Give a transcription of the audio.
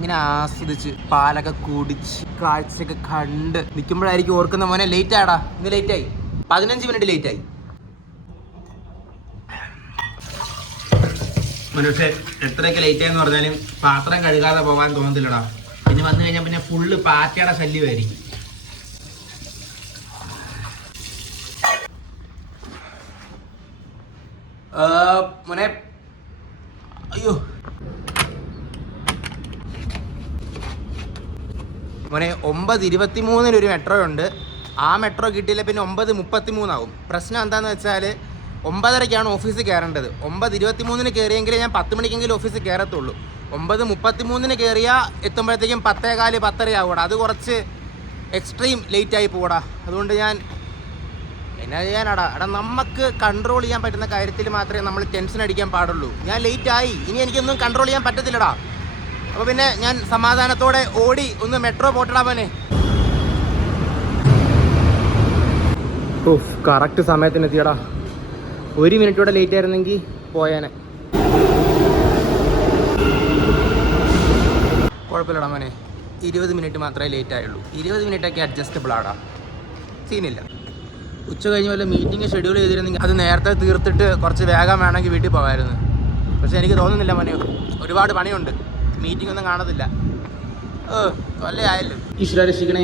ഇങ്ങനെ ആസ്വദിച്ച് പാലൊക്കെ കുടിച്ച് കാഴ്ചയൊക്കെ കണ്ട് നിൽക്കുമ്പോഴായിരിക്കും ഓർക്കുന്ന മോനെ ലേറ്റ് ആടാ, ഇന്ന് ലേറ്റായി, 15 മിനിറ്റ് ലേറ്റായി. മനുഷ്യ എത്രയൊക്കെ ലേറ്റ് ആയെന്ന് പറഞ്ഞാലും പാത്രം കഴുകാതെ പോകാൻ തോന്നത്തില്ലടാ. പിന്നെ വന്നു കഴിഞ്ഞാൽ പിന്നെ ഫുള്ള് പാറ്റയുടെ ശല്യമായിരിക്കും. മോനെ അയ്യോ മോനെ 9:23 ഒരു മെട്രോ ഉണ്ട്. ആ മെട്രോ കിട്ടിയില്ല പിന്നെ 9:33 പ്രശ്നം എന്താണെന്ന് വെച്ചാൽ 9:30 ഓഫീസിൽ കയറേണ്ടത്. 9:23 കയറിയെങ്കിലേ ഞാൻ 10 മണിക്കെങ്കിലും ഓഫീസിൽ കയറത്തുള്ളൂ. 9:33 കയറിയാൽ എത്തുമ്പോഴത്തേക്കും 10:15 10:30 ആകൂടാ. അത് കുറച്ച് എക്സ്ട്രീം ലേറ്റായി പോകൂടാ. അതുകൊണ്ട് ഞാൻ എന്നാ ചെയ്യാനാടാ. നമുക്ക് കൺട്രോൾ ചെയ്യാൻ പറ്റുന്ന കാര്യത്തിൽ മാത്രമേ നമ്മൾ ടെൻഷൻ അടിക്കാൻ പാടുള്ളൂ. ഞാൻ ലേറ്റായി, ഇനി എനിക്കൊന്നും കൺട്രോൾ ചെയ്യാൻ പറ്റത്തില്ലടാ. അപ്പോൾ പിന്നെ ഞാൻ സമാധാനത്തോടെ ഓടി ഒന്ന് മെട്രോ പോട്ടടാ മോനെ. കറക്റ്റ് സമയത്തിന് എത്തിയടാ. 1 മിനിറ്റൂടെ ലേറ്റ് ആയിരുന്നെങ്കിൽ പോയേനെ. കുഴപ്പമില്ലടാ മോനെ, 20 മിനിറ്റ് മാത്രമേ ലേറ്റ് ആയുള്ളൂ. 20 മിനിറ്റൊക്കെ അഡ്ജസ്റ്റബിൾ ആടാ, സീനില്ല. ഉച്ച കഴിഞ്ഞ് വല്ല മീറ്റിംഗ് ഷെഡ്യൂൾ ചെയ്തിരുന്നെങ്കിൽ അത് നേരത്തെ തീർത്തിട്ട് കുറച്ച് വേഗം വേണമെങ്കിൽ വീട്ടിൽ പോകാമായിരുന്നു. പക്ഷെ എനിക്ക് തോന്നുന്നില്ല മോനെ, ഒരുപാട് പണിയുണ്ട്, മീറ്റിംഗ് ഒന്നും കാണത്തില്ല. വല്ല ആയല്ലോ. ഈശ്വര രക്ഷിക്കണേ.